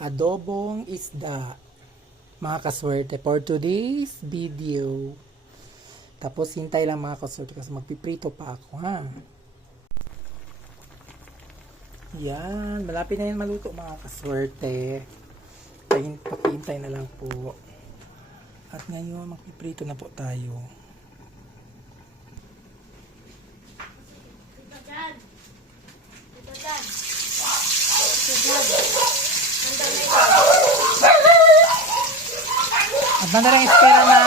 adobong isda, mga kaswerte, for today's video. Tapos hintay lang mga kaswerte kasi magpiprito pa ako, ha. Yan, malapit na yan maluto mga kaswerte. Pakihintay na lang po. At ngayon magpiprito na po tayo. At banda lang espera na.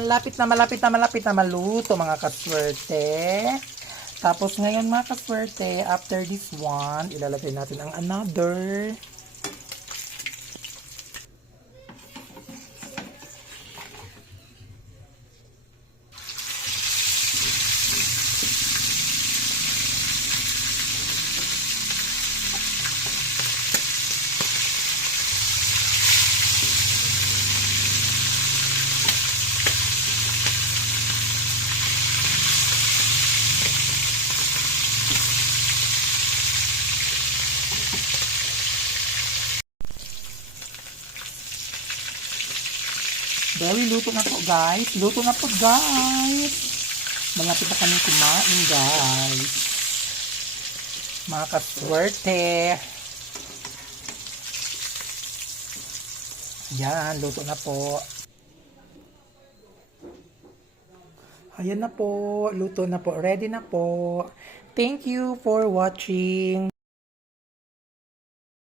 Malapit na maluto mga kaswerte. Tapos ngayon mga kaswerte, after this one, ilalagay natin ang another. Very luto na po guys. Luto na po guys. Malapit na kami kumain guys. Mga kaswerte. Yan, luto na po. Ayan na po. Luto na po. Ready na po. Thank you for watching.